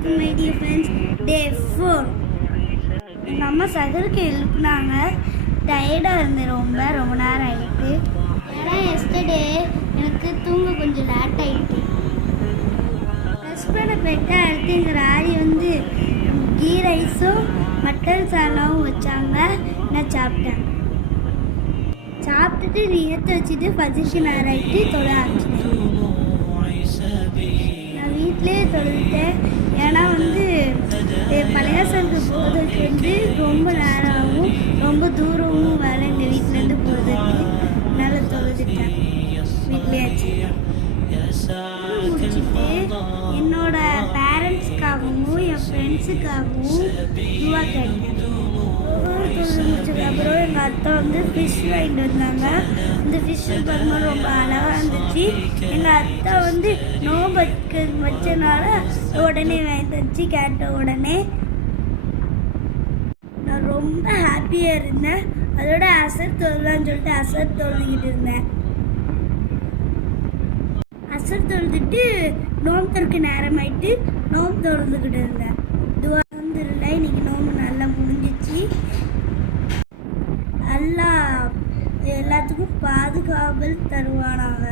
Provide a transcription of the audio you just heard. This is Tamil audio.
வணக்கம் மை டியர் ஃப்ரெண்ட்ஸ். டே 4 எங்கள் அம்மா சகருக்கு எழுப்புனாங்க. டயர்டாக இருந்தேன், ரொம்ப நேரம் ஆகிட்டு. ஏன்னா எஸ்டர்டே எனக்கு தூங்க கொஞ்சம் லேட் ஆகிட்டு. ப்ரெஸ் பண்ண போயிட்டு அடுத்து எங்கள் ராணி வந்து கீ ரைஸும் மட்டன் சாலாவும் வச்சாங்க. நான் சாப்பிட்டுட்டு நீயத்தை வச்சுட்டு பசிஷன் ஆராய்ட்டு தொட ஆரம்பிச்சிட்டேன். நான் வீட்டிலே தொழுதுட்டேன். ஏன்னா வந்து பழையாசலுக்கு போகிறதுக்கு வந்து ரொம்ப நேரம் ஆகும், ரொம்ப தூரமும் வேலை எங்கள் வீட்டிலேருந்து போகிறதுக்கு. நல்லா தொழுதுட்டேன், வீட்லேயாச்சு. முடிச்சுட்டு என்னோட பேரண்ட்ஸுக்காகவும் என் ஃப்ரெண்ட்ஸுக்காகவும் துவா கேட்டேன். முடிச்சதுக்கப்புறம் எங்கள் அத்தை வந்து ஃபிஷ் வாங்கிட்டு வந்தாங்க. அந்த ஃபிஷ் பார்க்கும்போது ரொம்ப அழகாக இருந்துச்சு. எங்கள் அத்தை வந்து நோம்பு வச்சனால உடனே வாங்கிட்டு வச்சு கேட்ட உடனே நான் ரொம்ப ஹாப்பியாக இருந்தேன். அதோட அசர் தொழுதான்னு சொல்லிட்டு அசர் தொழுதுகிட்டு இருந்தேன். அசர் தொழுதுட்டு நோம்பு திறக்க நேரமாயிட்டு நோம்பு திறந்துக்கிட்டு இருந்தேன். துவா இல்லை, இன்னைக்கு நோம்பு நல்லா முடிஞ்சிச்சு. எல்லாத்துக்கும் பாதுகாவல் தருவானாங்க.